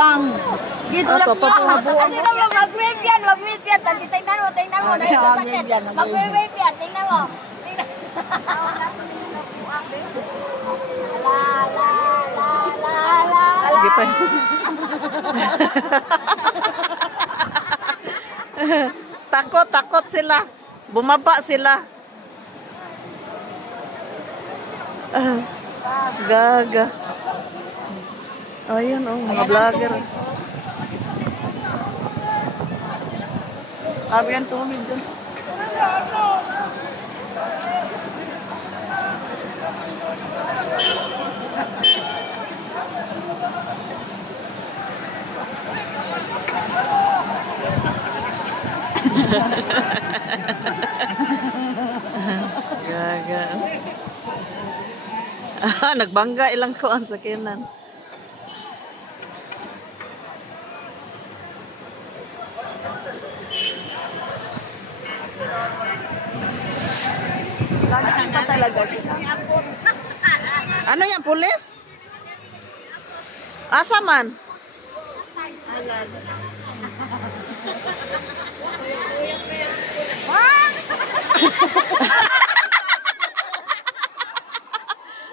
ang dito lang. Kasi naman mag-wave yan, mag-wave yan. Tingnan mo, tingnan mo. Mag-wave yan, tingnan mo. La la la la la. Sige pa. Takot sila. Bumaba sila. Gaga. Ayun oh, mga vlogger. Abi yan tumig dun. Gaga. Nagbangga ilang ko ang sakinan. Pa talaga siya. Ano yan, pulis? Asa man?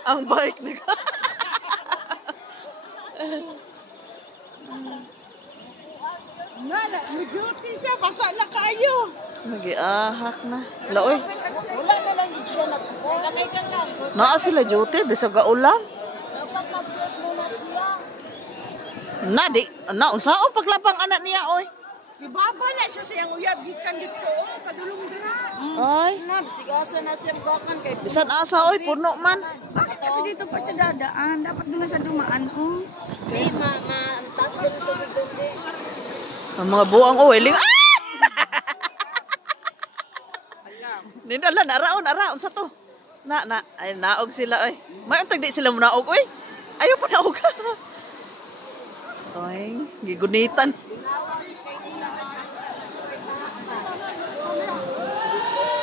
Ang bike na ka. Nala, may-duty siya. Basa na kayo. Nag-iahak na. Laoy. Wala na lang siya nagkakay ka lang. Naa sila duty, bisag gaulan. Dapat nag-dress muna siya. Unsaon paglapang anak niya, oy. Ibaba na siya sa iyang uyab. Gikan dito. Padulong dira. Ay, Sigasa na siya bakan kay bisan asa, oy, puno man. Bakit kasi dito pa siya dadaan? Dapat doon na siya dumaan. Oh. taas din ito bigyan. Ang mga buang, oy, ling. Ah! Nindala, naraon sa to. Ay, naog sila, oy. May untag di sila munaog, oy. Ayaw pa naog ka. Oy, gigunitan.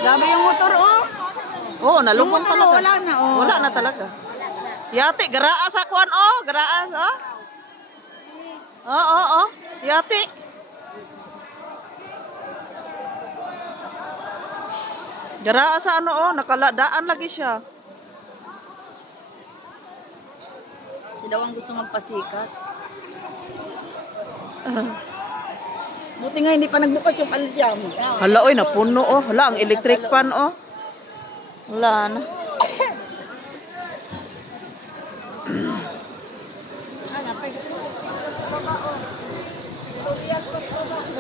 Grabe yung motor, oh. Oo, nalumon talaga. Wala na, oh. Wala na talaga. Yati, garaa sa kwan, oh. Garaa, oh. Oo. Yati. Garaa sa ano, oh. Nakaladaan lagi siya. Siya daw ang gusto magpasikat. Buti nga hindi pa nagbukas yung alisya mo. Hala, oy, napuno, oh. Hala, ang electric fan, oh. Wala na.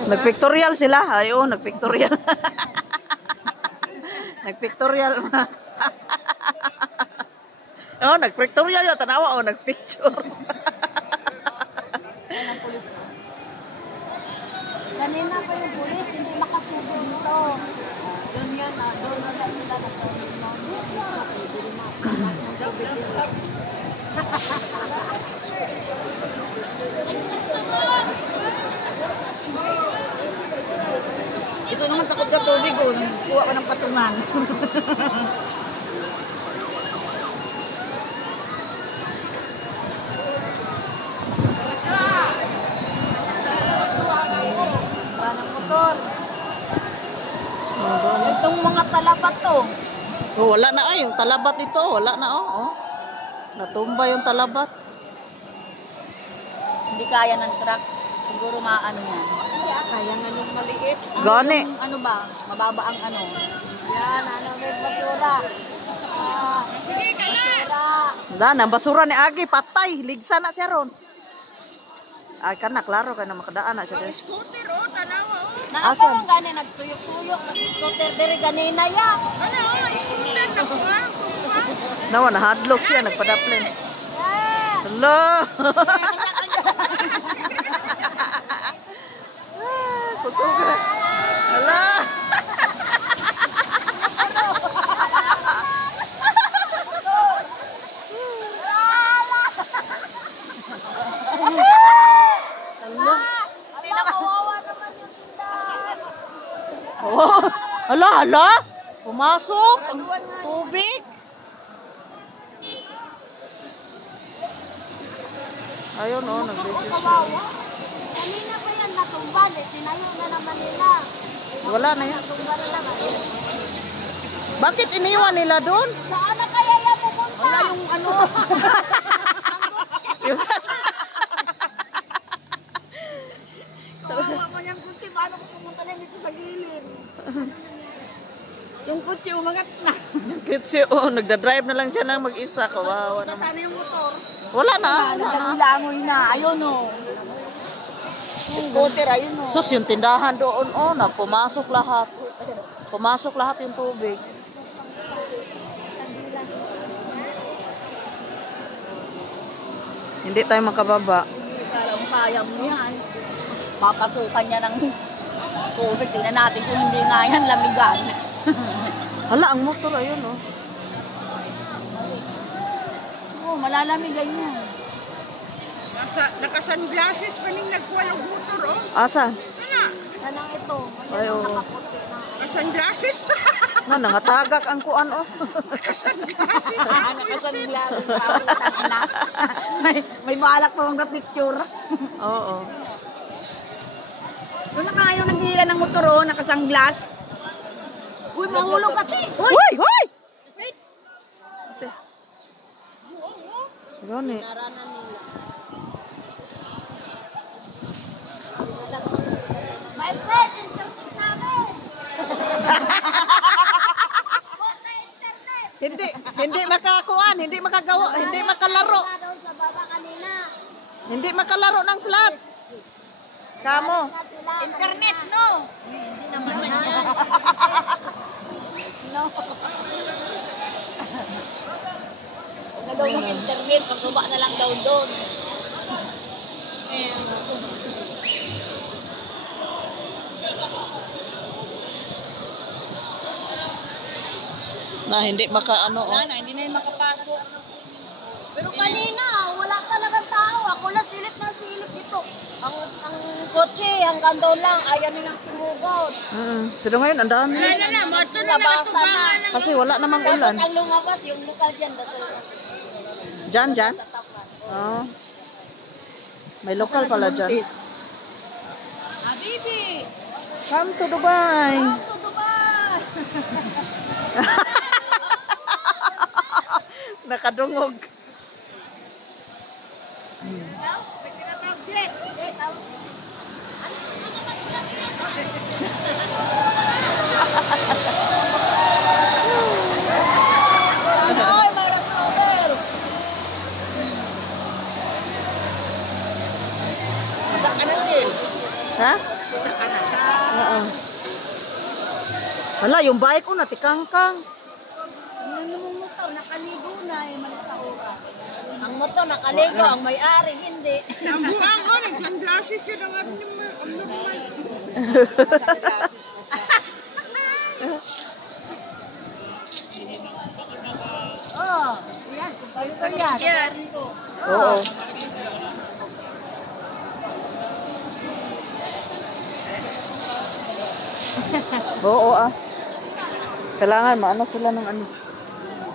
Nagpictorial sila. Ay, oh, nagpictorial. Nagpictorial. Oh, nagpictorial yung tanawa, oh, nagpicture. Kanina pa yung pulis, hindi makasubo dito. Doon yan, doon na lang nila Ito naman takot sa tubig, oh. Kuha ka ng patungan. Itong mga talabat to. Oh, wala na ay, yung talabat ito, wala na oh. Natumba yung talabat. Hindi kaya ng truck. Siguro maano yan. Kaya nga nung maliit. Gani. Ano ba? Mababa ang ano. Yan, may basura. Basura. Ang basura ni Agi, patay. Ligsa na siya ron. Ay, klaro ka na makadaan na siya. Scooter, oh, tanawa, oh. Naasawang gani, nagtuyok-tuyok, nag-scooter diri ganina ya. Ano, oh, scooter na po, ah. Nawa, nahadlok siya, nagpadaplin. Hello! Kusuga. Hello! Oh, hala. Pumasok ang tubig. Ayun, oh, Oo, nag-video siya. kawawa. Kanina pa yan natumbad eh. Tinayo na naman nila. Wala na yan. Natumba na lang. Ayun. Bakit iniwan nila doon? Saan na kaya yan pupunta? Wala yung ano. Yung sas... Kawawa mo niyang kutsi. Paano ko pumunta na dito sa gilid? Yung kutsi umangat na. Kitsi, oh, nagda-drive na lang siya ng mag-isa. Kawawa naman. Sana yung motor. Wala na. Langoy na. Ayun o. Scooter, ayun o. Sus, yung tindahan doon, oh, pumasok lahat. Pumasok lahat yung tubig. Hindi tayo makababa. Parang kaya mo yan. Papasukan niya ng tubig. Tingnan natin kung hindi nga yan lamigan. Hala, ang motor, ayun, oh. Oo, malalamigan yan. Naka-sunglasses pa ning nagkuha ng motor o. Asa? Kanang ito. Ay, oo. Naka-sunglasses. No, nangatagak ang kuan, oh. Naka-sunglasses. Nakasanglasin May balak pa mga picture. Oo. Doon na kayo naghihila ng motor o. Naka-sunglass. Uy, mahulog pati. Hoy! Hoy! Wait. Gani. My friend, internet namin. Hindi makakuan, hindi makagawa, hindi makalaro. Daw sa baba kanina. Hindi makalaro ng slot. Kamo. Internet, no? Hindi naman yan. No. Na daw ng internet, pagbaba na lang daw doon. Na hindi makaano, oh. Na, hindi na yung makapasok. Pero kanina, wala talagang tao. Ako na silip na silip dito. Ang kotse, hanggang doon lang. Ayaw nilang sumugod. Pero ngayon, ang dami. Wala na, mato na Labasan na. Kasi wala namang Tapos ulan. ang lumabas, yung lokal dyan. Diyan, diyan. Sa tapat. Oh. May local pala dyan. Habibi! Come to Dubai. Come to Dubai! Nakadungog. Ay, may restaurant! Sa kanasil. Ha? Sa kanasil. Oo. Wala, yung bike ko natikangkang. Ang motor, nakaligo na eh, malit sa oras. Ang motor, nakaligo, ang may-ari, hindi. Ang buang o, nag-sunglasses yun ang abnormal. Oh, yan, ito yan. Yan. Oo. Oo, ah. Kailangan maano sila ng ano.